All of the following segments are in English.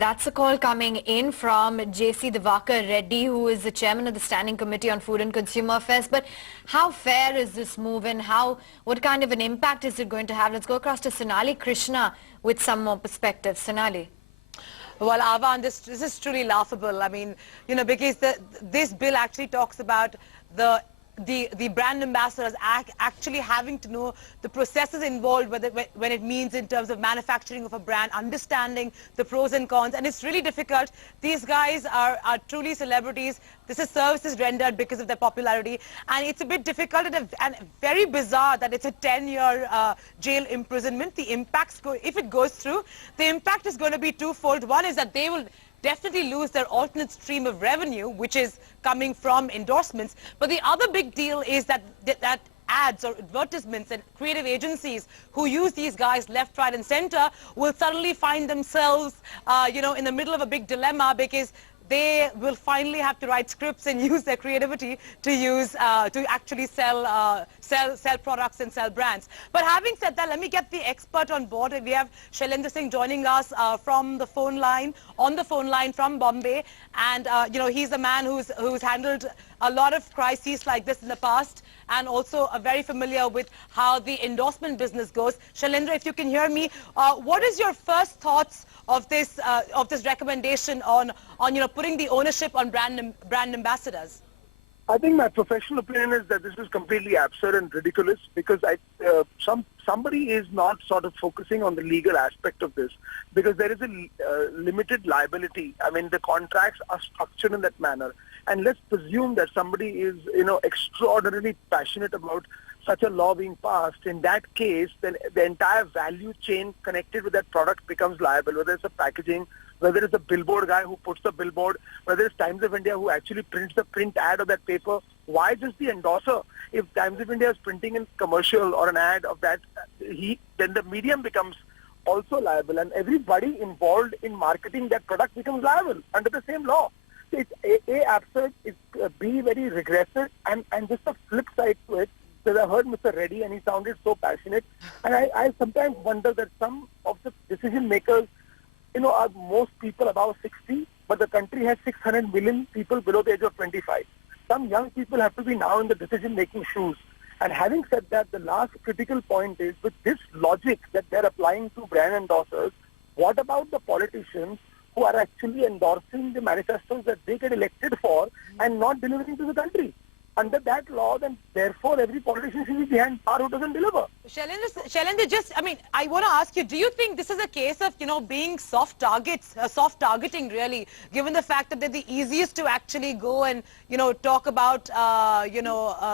That's a call coming in from JC Divakar Reddy, who is the chairman of the Standing Committee on Food and Consumer Affairs. But how fair is this move, and what kind of an impact is it going to have? Let's go across to Sonali Krishna with some more perspective. Sonali. Well, Avan, this is truly laughable. I mean, because this bill actually talks about the brand ambassadors actually having to know the processes involved when it means in terms of manufacturing of a brand, understanding the pros and cons, and it's really difficult. These guys are truly celebrities. This is services rendered because of their popularity, and it's a bit difficult and very bizarre that it's a 10-year jail imprisonment. The impacts, if it goes through, the impact is going to be twofold. One is that they will definitely lose their alternate stream of revenue, which is coming from endorsements. But the other big deal is that ads or advertisements and creative agencies who use these guys left, right, and center will suddenly find themselves, in the middle of a big dilemma, because they will finally have to write scripts and use their creativity to actually sell products and sell brands. But having said that, let me get the expert on board. We have Shailendra Singh joining us on the phone line from Bombay, and he's a man who's handled a lot of crises like this in the past, and also very familiar with how the endorsement business goes. Shailendra, if you can hear me, what is your first thoughts of this recommendation on putting the ownership on brand ambassadors? I think my professional opinion is that this is completely absurd and ridiculous, because somebody is not sort of focusing on the legal aspect of this, because there is a limited liability. I mean, the contracts are structured in that manner, and let's presume that somebody is extraordinarily passionate about such a law being passed. In that case, then the entire value chain connected with that product becomes liable, whether it's the packaging, whether it's the billboard guy who puts the billboard, whether it's Times of India who actually prints the print ad of that paper. Why just the endorser? If Times of India is printing a commercial or an ad of that, then the medium becomes also liable, and everybody involved in marketing that product becomes liable under the same law. So it's A, absurd, it's B, very regressive, and just a flip side to it, because I heard Mr. Reddy and he sounded so passionate, and I sometimes wonder that some of the decision makers are most people above 60, but the country has 600 million people below the age of 25. Some young people have to be now in the decision-making shoes. And having said that, the last critical point is, with this logic that they're applying to brand endorsers, what about the politicians who are actually endorsing the manifestos that they get elected for and not delivering to the country? Under that law, then therefore every politician should be behind power who doesn't deliver. Shailendra, I want to ask you, do you think this is a case of, being soft targeting really, given the fact that they're the easiest to actually go and, talk about,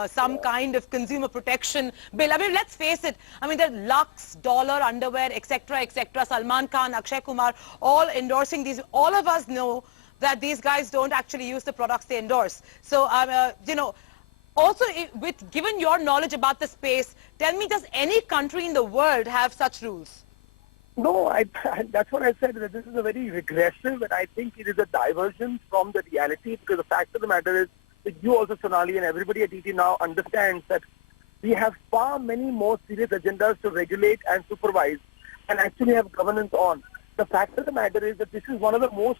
some kind of consumer protection bill? I mean, let's face it. I mean, there are Lux, Dollar, underwear, etc., etc., Salman Khan, Akshay Kumar, all endorsing these. All of us know that these guys don't actually use the products they endorse. So, also, given your knowledge about the space, tell me, does any country in the world have such rules? No, that's what I said, that this is a very regressive, and I think it is a diversion from the reality, because the fact of the matter is that you also, Sonali, and everybody at ET now understands that we have far many more serious agendas to regulate and supervise and actually have governance on. The fact of the matter is that this is one of the most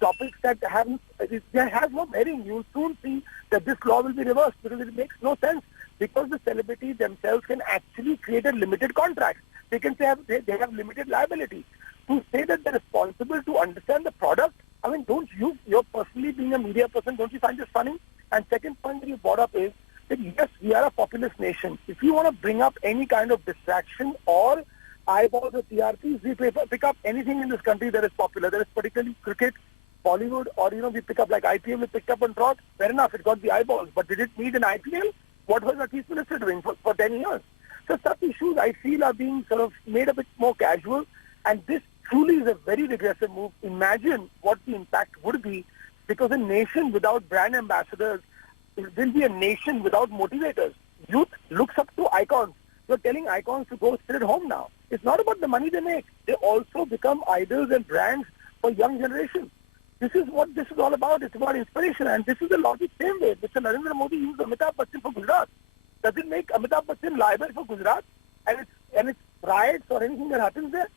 topics that has no bearing. You'll soon see that this law will be reversed, because it makes no sense, because the celebrities themselves can actually create a limited contract. They can say they have limited liability. To say that they're responsible to understand the product, I mean, you're personally being a media person, don't you find this funny? And second point that you brought up is that yes, we are a populous nation. If you want to bring up any kind of distraction or eyeballs or TRPs, we pick up anything in this country that is popular. That is particularly cricket, Bollywood, or we pick up like IPL, we picked up and brought. Fair enough, it got the eyeballs. But did it need an IPL? What was our chief minister doing for 10 years? So such issues, I feel, are being sort of made a bit more casual. And this truly is a very regressive move. Imagine what the impact would be, because a nation without brand ambassadors will be a nation without motivators. Youth looks up to icons. You're telling icons to go sit at home now. It's not about the money they make. They also become idols and brands for young generations. This is what this is all about. It's about inspiration. And this is the logic same way. Mr. Narendra Modi used Amitabh Bachchan for Gujarat. Does it make Amitabh Bachchan liable for Gujarat and its riots or anything that happens there?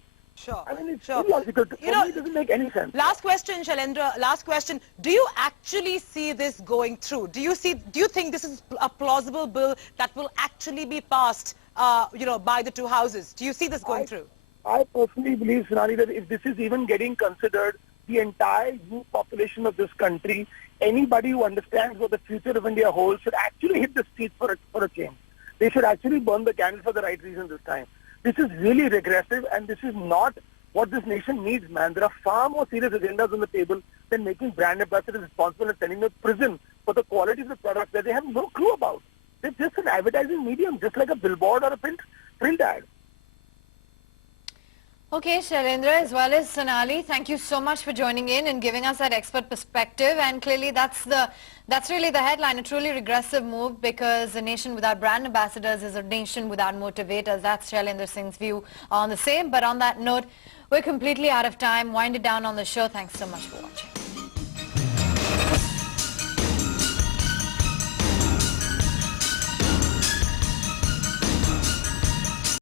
Sure. I mean, it's Sure. illogical. For You know, me, it doesn't make any sense. last question, Shailendra. Last question. Do you actually see this going through? Do you think this is a plausible bill that will actually be passed, by the two houses? Do you see this going through? I personally believe, Sonali, that if this is even getting considered, the entire youth population of this country, anybody who understands what the future of India holds should actually hit the streets for a change. They should actually burn the candle for the right reason this time. This is really regressive, and this is not what this nation needs, man. There are far more serious agendas on the table than making brand ambassadors responsible and sending them to prison for the quality of the product that they have no clue about. It's just an advertising medium, just like a billboard or a print ad. Okay, Shailendra as well as Sonali, thank you so much for joining in and giving us that expert perspective. And clearly that's really the headline, a truly regressive move, because a nation without brand ambassadors is a nation without motivators. That's Shailendra Singh's view on the same. But on that note, we're completely out of time. Wind it down on the show. Thanks so much for watching.